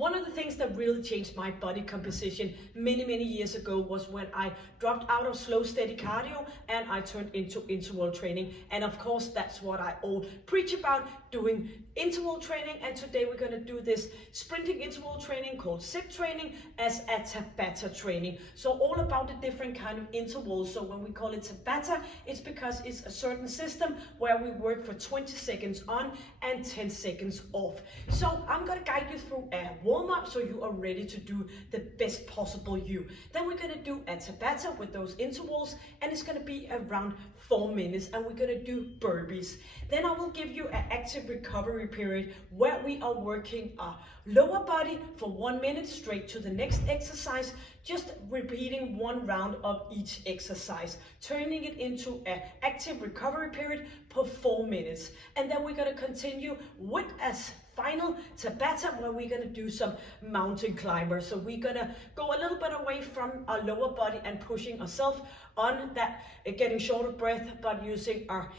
One of the things that really changed my body composition many years ago was when I dropped out of slow steady cardio and I turned into interval training. And of course that's what I all preach about, doing interval training. And today we're going to do this sprinting interval training called SIP training as a TABATA training. So all about the different kind of intervals. So when we call it TABATA, it's because it's a certain system where we work for 20 seconds on and 10 seconds off. So I'm going to guide you through a warm-up so you are ready to do the best possible you. Then we're going to do a TABATA with those intervals, and it's going to be around 4 minutes, and we're going to do burpees. Then I will give you an active recovery period where we are working our lower body for 1 minute straight to the next exercise, just repeating 1 round of each exercise, turning it into an active recovery period for 4 minutes. And then we're going to continue with as final TABATA where we're going to do some mountain climbers. So we're going to go a little bit away from our lower body and pushing ourselves on that, getting short of breath, but using our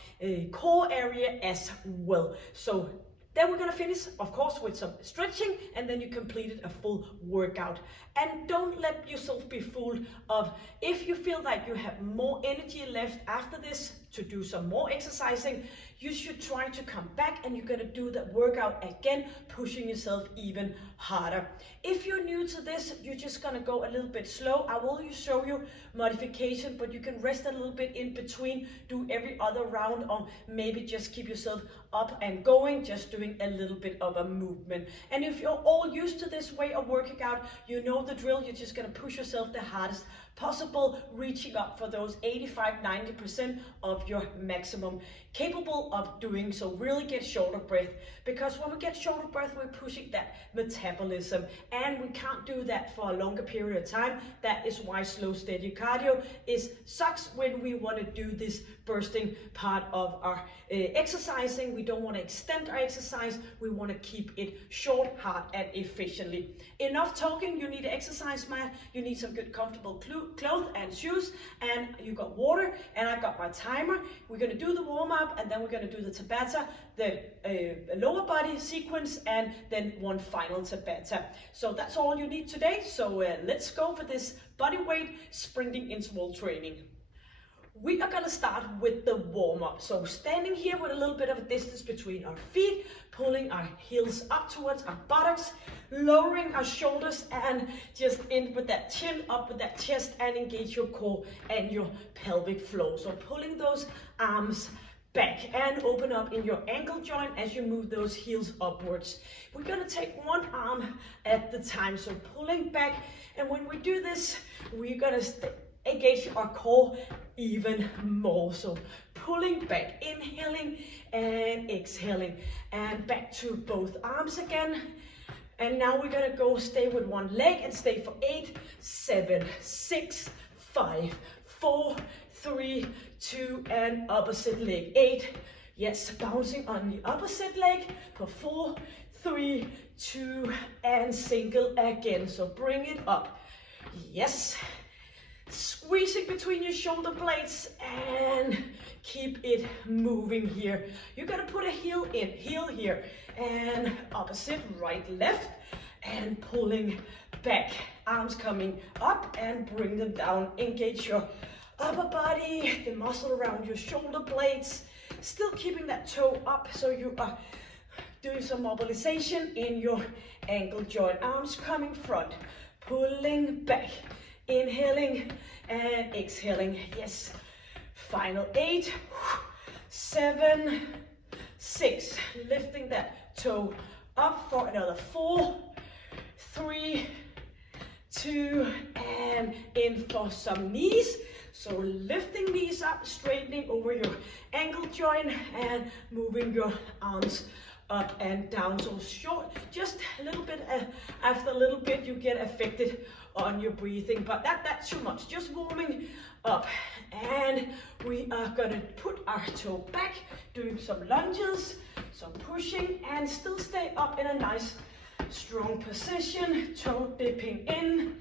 core area as well. So then we're going to finish, of course, with some stretching, and then you completed a full workout. And don't let yourself be fooled of, if you feel like you have more energy left after this to do some more exercising, you should try to come back and you're going to do that workout again, pushing yourself even harder. If you're new to this, you're just going to go a little bit slow. I will show you modification, but you can rest a little bit in between, do every other round, or maybe just keep yourself up and going, just doing a little bit of a movement. And if you're all used to this way of working out, you know the drill. You're just going to push yourself the hardest possible, reaching up for those 85–90% of your maximum capable of doing. So really get short of breath, because when we get short of breath, we're pushing that metabolism, and we can't do that for a longer period of time. That is why slow steady cardio sucks when we want to do this bursting part of our exercising. We don't want to extend our exercise. We want to keep it short, hard, and efficiently. Enough talking. You need an exercise mat. You need some good comfortable clothes and shoes, and you got water, and I got my timer. We're going to do the warm-up, and then we're going to do the TABATA, the lower body sequence, and then one final TABATA. So that's all you need today. So let's go for this body weight sprinting interval training. We are going to start with the warm-up. So standing here with a little bit of a distance between our feet, pulling our heels up towards our buttocks, lowering our shoulders, and just in with that chin, up with that chest, and engage your core and your pelvic floor. So pulling those arms back and open up in your ankle joint as you move those heels upwards. We're going to take one arm at the time, so pulling back. And when we do this, we're going to engage our core even more. So pulling back, inhaling and exhaling, and back to both arms again. And now we're going to go stay with one leg and stay for 8, 7, 6, 5, 4, 3, 2, and opposite leg. 8, yes, bouncing on the opposite leg for 4, 3, 2, and single again. So bring it up. Yes. Squeezing between your shoulder blades and keep it moving here. You're gonna put a heel in, heel here, and opposite, right, left, and pulling back. Arms coming up and bring them down. Engage your upper body, the muscle around your shoulder blades. Still keeping that toe up, so you are doing some mobilization in your ankle joint. Arms coming front, pulling back. Inhaling and exhaling. Yes. Final 8, 7, 6. Lifting that toe up for another 4, 3, 2, and in for some knees. So lifting knees up, straightening over your ankle joint, and moving your arms up and down. So short, just a little bit, after a little bit you get affected on your breathing, but that's too much. Just warming up, and we are gonna put our toe back, doing some lunges, some pushing, and still stay up in a nice strong position. Toe dipping in,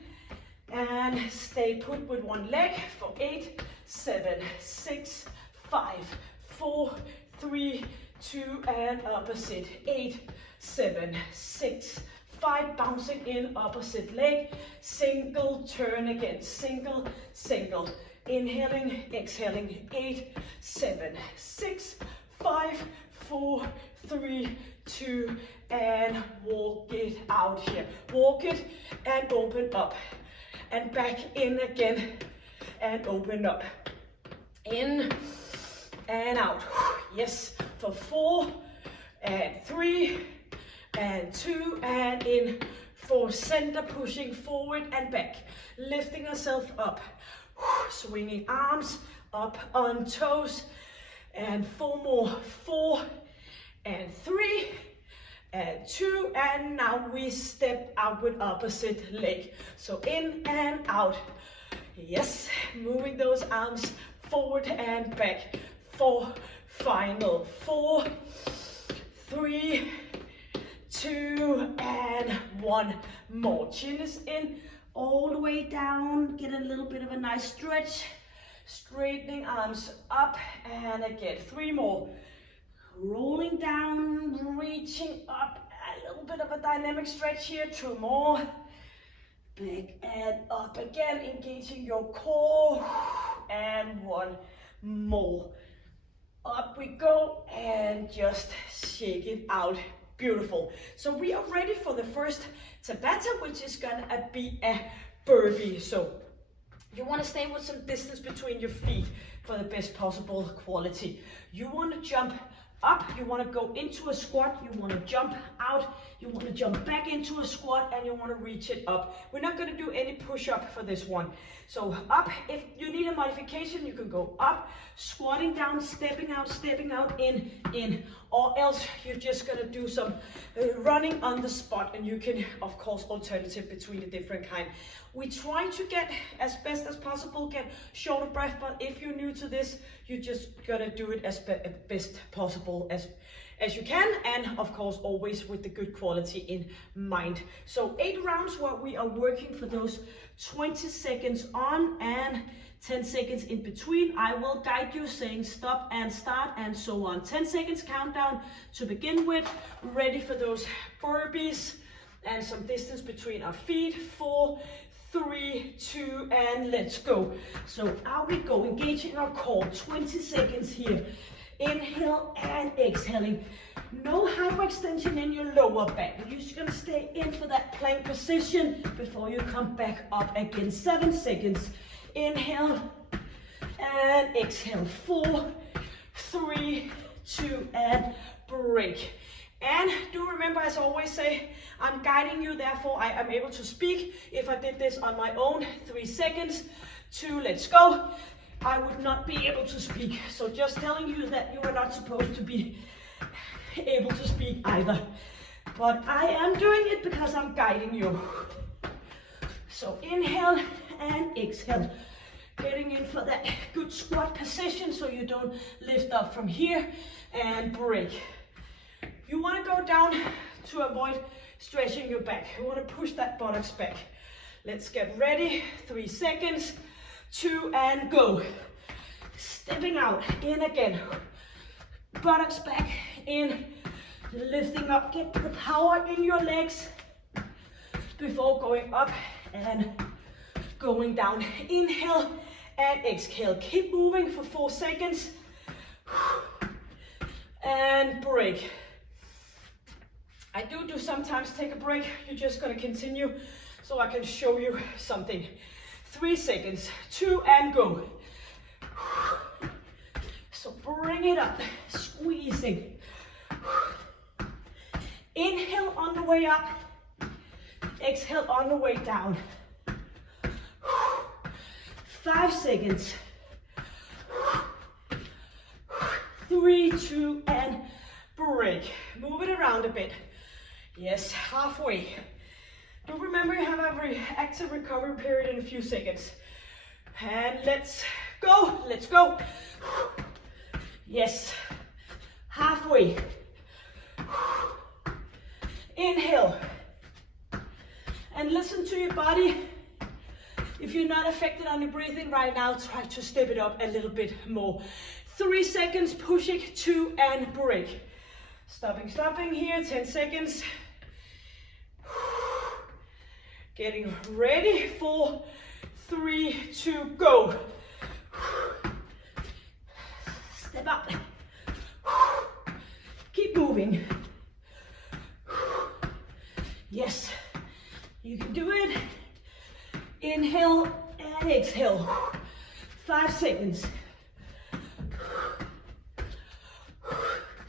and stay put with one leg for 8, 7, 6, 5, 4, 3, 2, and opposite. 8, 7, 6, 5, bouncing in opposite leg, single, turn again, single, single, inhaling, exhaling, 8, 7, 6, 5, 4, 3, 2, and walk it out here. Walk it and open up, and back in again, and open up, in and out. Yes, for 4, and 3, and 2, and in, for center, pushing forward and back, lifting ourselves up, swinging arms up on toes, and 4 more, 4, and 3, and 2, and now we step out with opposite leg. So in and out. Yes, moving those arms forward and back. 4, final, 4, 3, 2, and 1 more. Chin is in, all the way down. Get a little bit of a nice stretch. Straightening arms up, and again, 3 more. Rolling down, reaching up, a little bit of a dynamic stretch here. 2 more. Back and up again, engaging your core, and 1 more. Up we go, and just shake it out. Beautiful. So we are ready for the first TABATA, which is gonna be a burpee. So you want to stay with some distance between your feet for the best possible quality. You want to jump up, you want to go into a squat, you want to jump out, you want to jump back into a squat, and you want to reach it up. We're not going to do any push-up for this one. So up, if you need a modification, you can go up, squatting down, stepping out, in, or else you're just going to do some running on the spot, and you can, of course, alternative between the different kind. We try to get as best as possible, get short of breath, but if you're new to this, you're just gonna do it as best possible as you can, and of course always with the good quality in mind. So 8 rounds where we are working for those 20 seconds on and 10 seconds in between. I will guide you saying stop and start and so on. 10 seconds countdown to begin with. Ready for those burpees and some distance between our feet. 4, 3, 2, and let's go. So out we go, engaging our core. 20 seconds here. Inhale and exhaling. No hyperextension in your lower back. You're just gonna stay in for that plank position before you come back up again. 7 seconds. Inhale and exhale. 4, 3, 2, and break. And do remember, as I always say, I'm guiding you, therefore I am able to speak. If I did this on my own, 3 seconds, 2, let's go, I would not be able to speak. So just telling you that you are not supposed to be able to speak either. But I am doing it because I'm guiding you. So inhale and exhale. Getting in for that good squat position so you don't lift up from here, and break. You want to go down to avoid stretching your back. You want to push that buttocks back. Let's get ready. 3 seconds, 2, and go. Stepping out, in again. Buttocks back, in, lifting up. Get the power in your legs before going up and going down. Inhale and exhale. Keep moving for 4 seconds. And break. I do sometimes take a break. You're just gonna continue so I can show you something. 3 seconds, 2, and go. So bring it up, squeezing. Inhale on the way up, exhale on the way down. 5 seconds. 3, 2, and break. Move it around a bit. Yes, halfway. Do remember you have a active recovery period in a few seconds. And let's go, let's go. Yes, halfway. Inhale. And listen to your body. If you're not affected on your breathing right now, try to step it up a little bit more. 3 seconds, pushing, 2, and break. Stopping here, 10 seconds. Getting ready, 4, 3, 2, go. Step up. Keep moving. Yes, you can do it. Inhale and exhale. 5 seconds.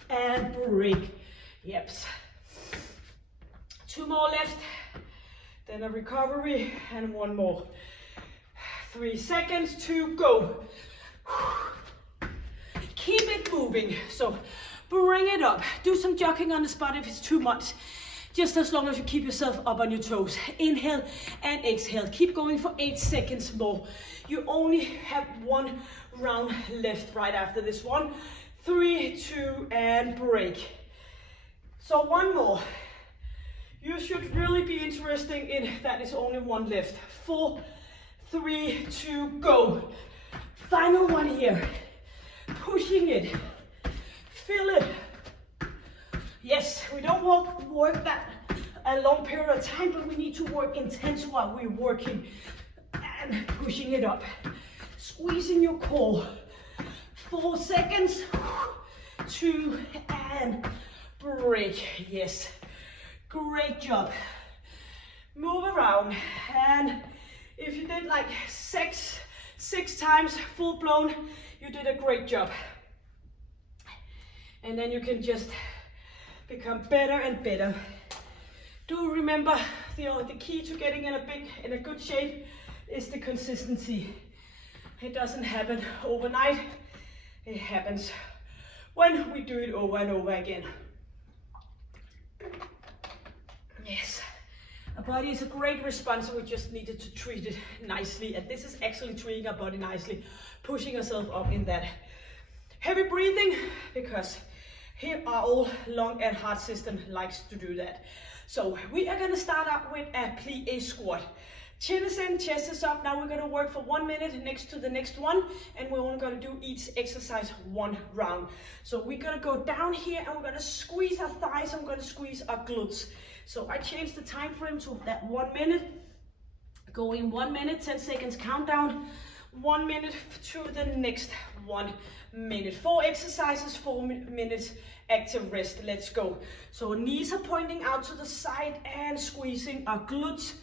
And break. Yep. 2 more left. Then a recovery and 1 more. 3 seconds to go. Keep it moving. So bring it up. Do some jogging on the spot if it's too much. Just as long as you keep yourself up on your toes. Inhale and exhale. Keep going for 8 seconds more. You only have 1 round left right after this one. 3, 2, and break. So 1 more. You should really be interested in that is only 1 left. 4, 3, 2, go. Final one here. Pushing it. Feel it. Yes, we don't work that a long period of time, but we need to work intense while we're working and pushing it up. Squeezing your core. 4 seconds. 2 and break. Yes. Great job. Move around, and if you did like six times full blown, you did a great job. And then you can just become better and better. Do remember, the key to getting in a good shape is the consistency. It doesn't happen overnight. It happens when we do it over and over again. Yes, our body is a great response, so we just needed to treat it nicely. And this is actually treating our body nicely, pushing ourselves up in that heavy breathing, because here our whole lung and heart system likes to do that. So we are going to start out with a plie squat. Chin is in, chest is up. Now we're going to work for 1 minute next to the next one, and we're only going to do each exercise 1 round. So we're going to go down here and we're going to squeeze our thighs, and we're going to squeeze our glutes. So I changed the time frame to that 1 minute. Going 1 minute, 10 seconds countdown. 1 minute to the next 1 minute. 4 exercises, 4 minutes active rest. Let's go. So knees are pointing out to the side and squeezing our glutes.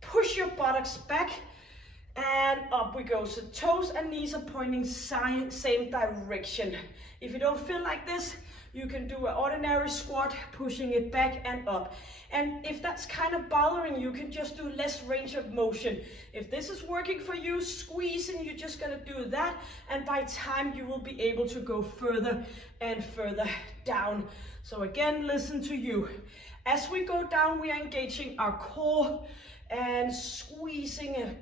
Push your buttocks back and up we go. So toes and knees are pointing same direction. If you don't feel like this, you can do an ordinary squat, pushing it back and up. And if that's kind of bothering you, can just do less range of motion. If this is working for you, squeezing, you're just gonna do that. And by time you will be able to go further and further down. So again, listen to you. As we go down, we are engaging our core and squeezing and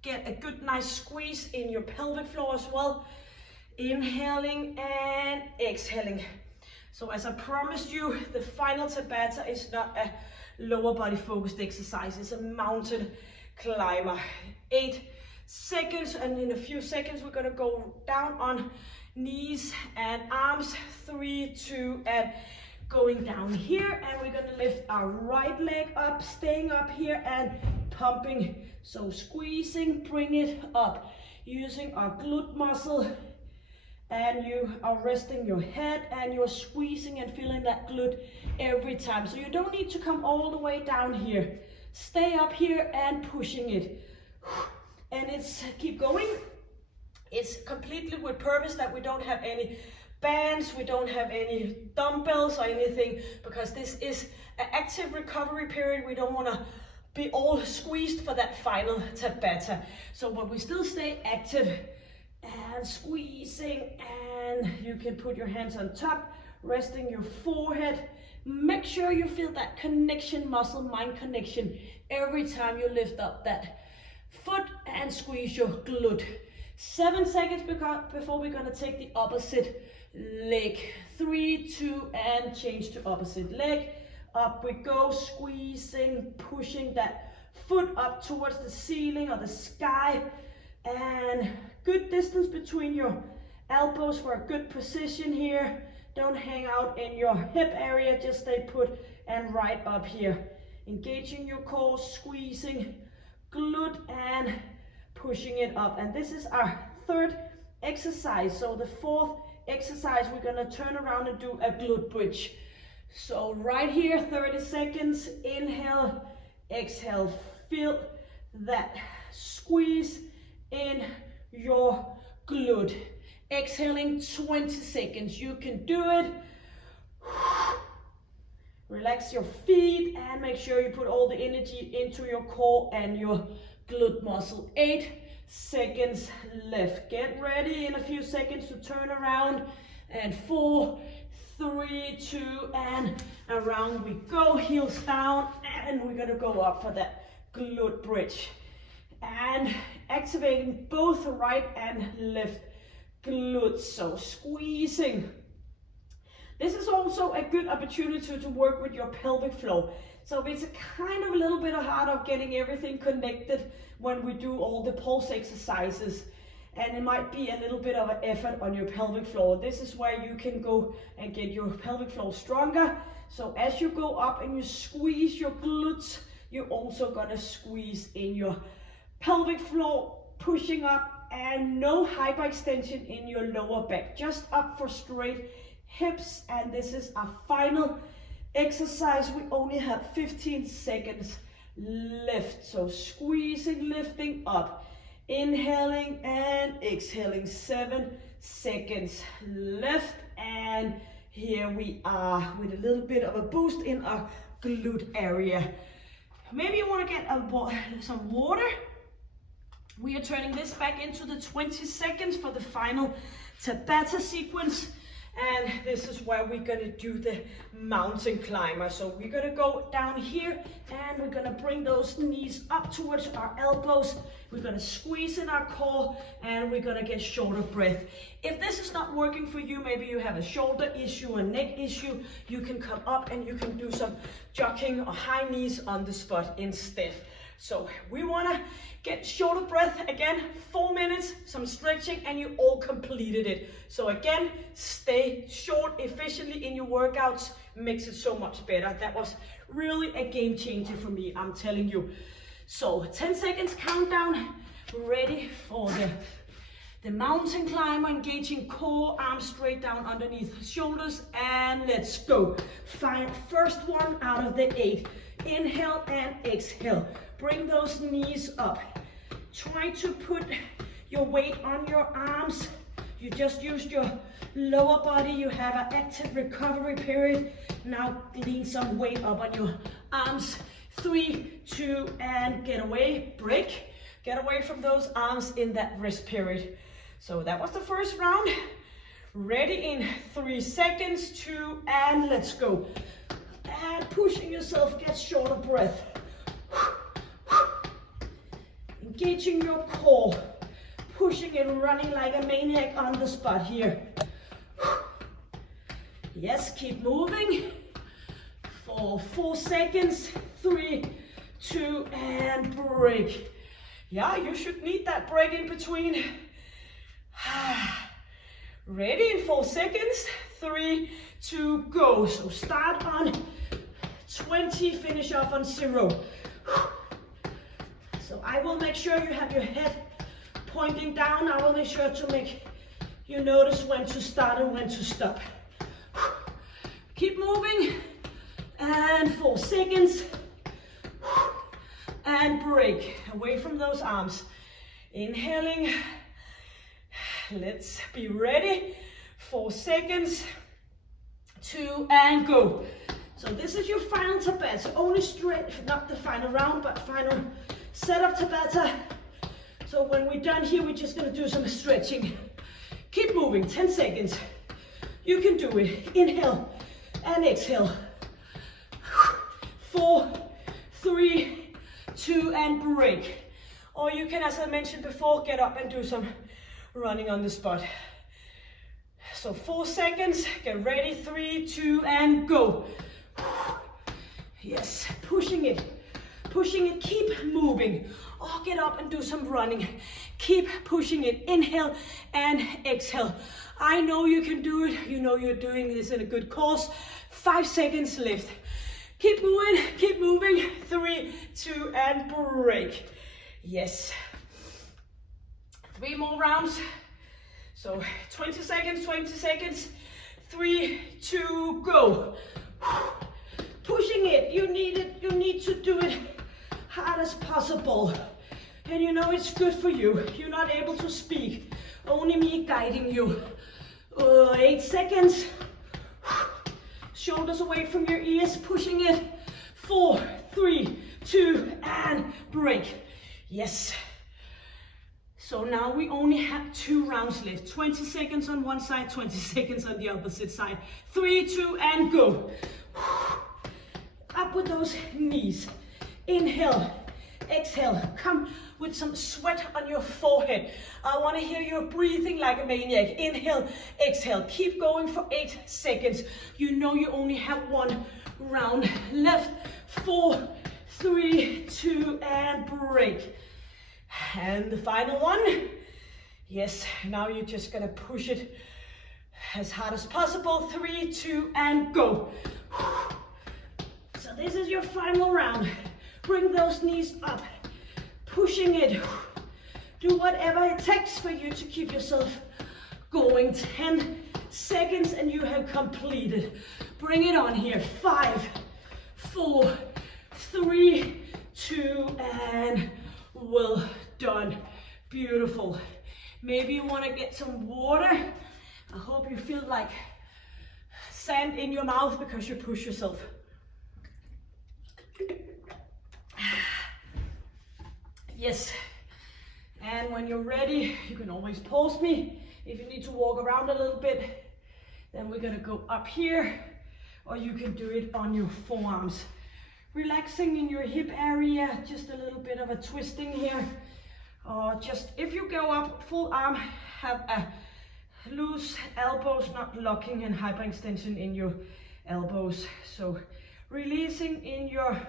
get a good nice squeeze in your pelvic floor as well. Inhaling and exhaling. So as I promised you, the final Tabata is not a lower body focused exercise, it's a mountain climber. 8 seconds, and in a few seconds we're gonna go down on knees and arms. 3, 2, and going down here, and we're gonna lift our right leg up, staying up here and pumping. So squeezing, bring it up, using our glute muscle, and you are resting your head and you're squeezing and feeling that glute every time. So you don't need to come all the way down here. Stay up here and pushing it. And it's keep going. It's completely with purpose that we don't have any bands, we don't have any dumbbells or anything, because this is an active recovery period. We don't want to be all squeezed for that final Tabata. So but we still stay active and squeezing, and you can put your hands on top, resting your forehead. Make sure you feel that connection, muscle-mind connection, every time you lift up that foot and squeeze your glute. 7 seconds before we're gonna take the opposite leg. 3, 2, and change to opposite leg. Up we go, squeezing, pushing that foot up towards the ceiling or the sky, and good distance between your elbows for a good position here. Don't hang out in your hip area, just stay put and right up here engaging your core, squeezing glute and pushing it up. And this is our third exercise. So the fourth exercise, we're gonna turn around and do a glute bridge. So right here, 30 seconds, inhale, exhale, feel that squeeze in your glute. Exhaling 20 seconds, you can do it. Relax your feet and make sure you put all the energy into your core and your glute muscle. 8 seconds left. Get ready in a few seconds to turn around. And 4, 3, 2, and around we go. Heels down, and we're gonna go up for that glute bridge. And activating both right and left glutes. So squeezing. This is also a good opportunity to work with your pelvic floor. So it's a kind of a little bit hard of getting everything connected when we do all the pulse exercises. And it might be a little bit of an effort on your pelvic floor. This is where you can go and get your pelvic floor stronger. So as you go up and you squeeze your glutes, you're also gonna squeeze in your pelvic floor, pushing up, and no hyperextension in your lower back. Just up for straight hips. And this is our final exercise. We only have 15 seconds left. So squeezing, lifting up, inhaling and exhaling. 7 seconds left. And here we are with a little bit of a boost in our glute area. Maybe you want to get some water. We are turning this back into the 20 seconds for the final TABATA sequence. And this is where we're gonna do the mountain climber. So we're gonna go down here and we're gonna bring those knees up towards our elbows. We're gonna squeeze in our core and we're gonna get shorter breath. If this is not working for you, maybe you have a shoulder issue, a neck issue, you can come up and you can do some jogging or high knees on the spot instead. So we wanna get shorter breath again, 4 minutes, some stretching, and you all completed it. So again, stay short efficiently in your workouts, makes it so much better. That was really a game changer for me, I'm telling you. So 10 seconds countdown, ready for the mountain climber, engaging core, arms straight down underneath shoulders, and let's go. First one out of the 8. Inhale and exhale. Bring those knees up. Try to put your weight on your arms. You just used your lower body. You have an active recovery period. Now lean some weight up on your arms. 3, 2, and get away. Break. Get away from those arms in that rest period. So that was the first round. Ready in 3 seconds, 2, and let's go. And pushing yourself, get shorter breath. Engaging your core, pushing it, running like a maniac on the spot here. Yes, keep moving for 4 seconds, 3, 2, and break. Yeah, you should need that break in between. Ready in 4 seconds, 3, 2, go. So start on 20, finish off on 0. So I will make sure you have your head pointing down. I will make sure to make you notice when to start and when to stop. Keep moving. And 4 seconds. And break. Away from those arms. Inhaling. Let's be ready. 4 seconds. 2, and go. So this is your final TABATA. Only straight, not the final round, but final set of TABATA. So when we're done here, we're just gonna do some stretching. Keep moving, 10 seconds. You can do it. Inhale and exhale. 4, 3, 2, and break. Or you can, as I mentioned before, get up and do some running on the spot. So 4 seconds, get ready, 3, 2, and go. Yes, pushing it, keep moving. Or get up and do some running. Keep pushing it, inhale and exhale. I know you can do it, you know you're doing this in a good course. 5 seconds left. Keep moving, keep moving. 3, 2, and break. Yes. 3 more rounds. So 20 seconds, 20 seconds. 3, 2, go. Pushing it, you need to do it hard as possible. And you know it's good for you. You're not able to speak, only me guiding you. 8 seconds. Shoulders away from your ears, pushing it. 4, 3, 2, and break. Yes. So now we only have 2 rounds left. 20 seconds on one side, 20 seconds on the opposite side. 3, 2, and go. Up with those knees. Inhale, exhale. Come with some sweat on your forehead. I want to hear you breathing like a maniac. Inhale, exhale. Keep going for 8 seconds. You know you only have 1 round left. 4, 3, 2, and break. And the final one. Yes, now you're just gonna push it as hard as possible. 3, 2, and go. So this is your final round. Bring those knees up, pushing it. Do whatever it takes for you to keep yourself going. 10 seconds and you have completed. Bring it on here. 5, 4, 3, 2, and well done. Beautiful. Maybe you want to get some water. I hope you feel like sand in your mouth because you push yourself. Yes. And when you're ready, you can always pause me. If you need to walk around a little bit, then we're gonna go up here, or you can do it on your forearms. Relaxing in your hip area, just a little bit of a twisting here. Or just, if you go up full arm, have a loose elbows, not locking and hyperextension in your elbows. So releasing in your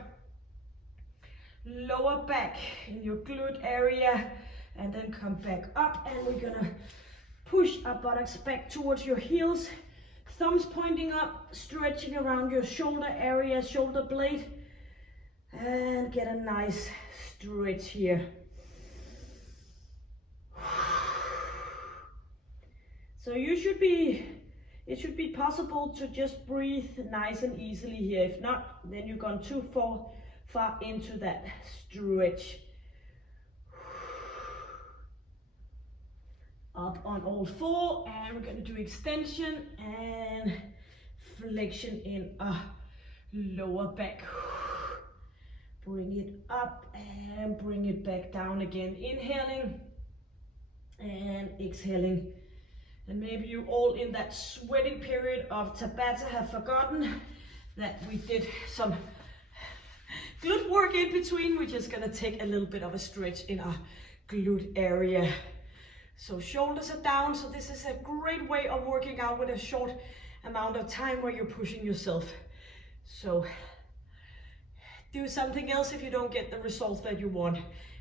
lower back, in your glute area, and then come back up, and we're gonna push our buttocks back towards your heels, thumbs pointing up, stretching around your shoulder area, shoulder blade, and get a nice stretch here. So it should be possible to just breathe nice and easily here. If not, then you've gone too far into that stretch. Up on all 4, and we're going to do extension and flexion in a lower back. Bring it up and bring it back down again. Inhaling and exhaling. And maybe you all in that sweating period of Tabata have forgotten that we did some glute work in between. We're just gonna take a little bit of a stretch in our glute area. So shoulders are down, so this is a great way of working out with a short amount of time where you're pushing yourself. So do something else if you don't get the results that you want,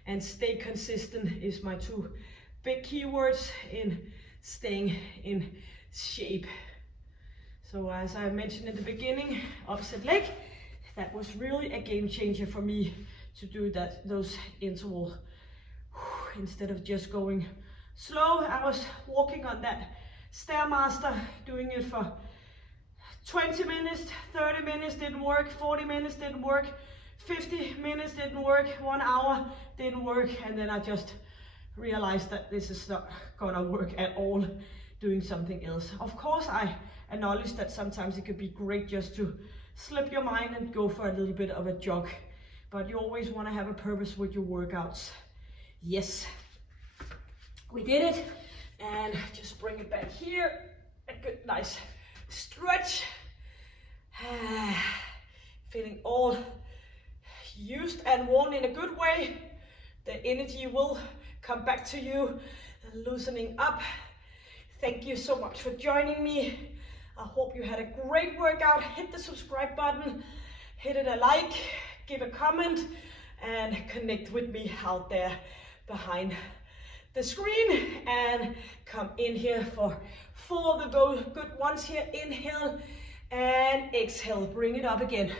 and stay consistent is my 2 big keywords in staying in shape. So as I mentioned in the beginning, opposite leg, that was really a game changer for me to do those intervals. Instead of just going slow, I was walking on that Stairmaster, doing it for 20 minutes, 30 minutes didn't work, 40 minutes didn't work, 50 minutes didn't work, 1 hour didn't work, and then I just realized that this is not gonna work at all, doing something else. Of course, I acknowledge that sometimes it could be great just to slip your mind and go for a little bit of a jog, but you always want to have a purpose with your workouts. Yes, we did it, and just bring it back here. A good nice stretch. Feeling all used and worn in a good way. The energy will come back to you, loosening up. Thank you so much for joining me. I hope you had a great workout. Hit the subscribe button, hit it a like, give a comment, and connect with me out there behind the screen, and come in here for 4 of the good ones here. Inhale and exhale, bring it up again.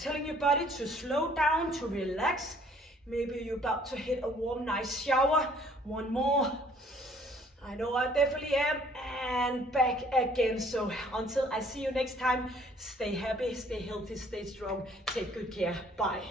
Telling your body to slow down, to relax. Maybe you're about to hit a warm, nice shower. One more. I know I definitely am. And back again. So until I see you next time, stay happy, stay healthy, stay strong. Take good care. Bye.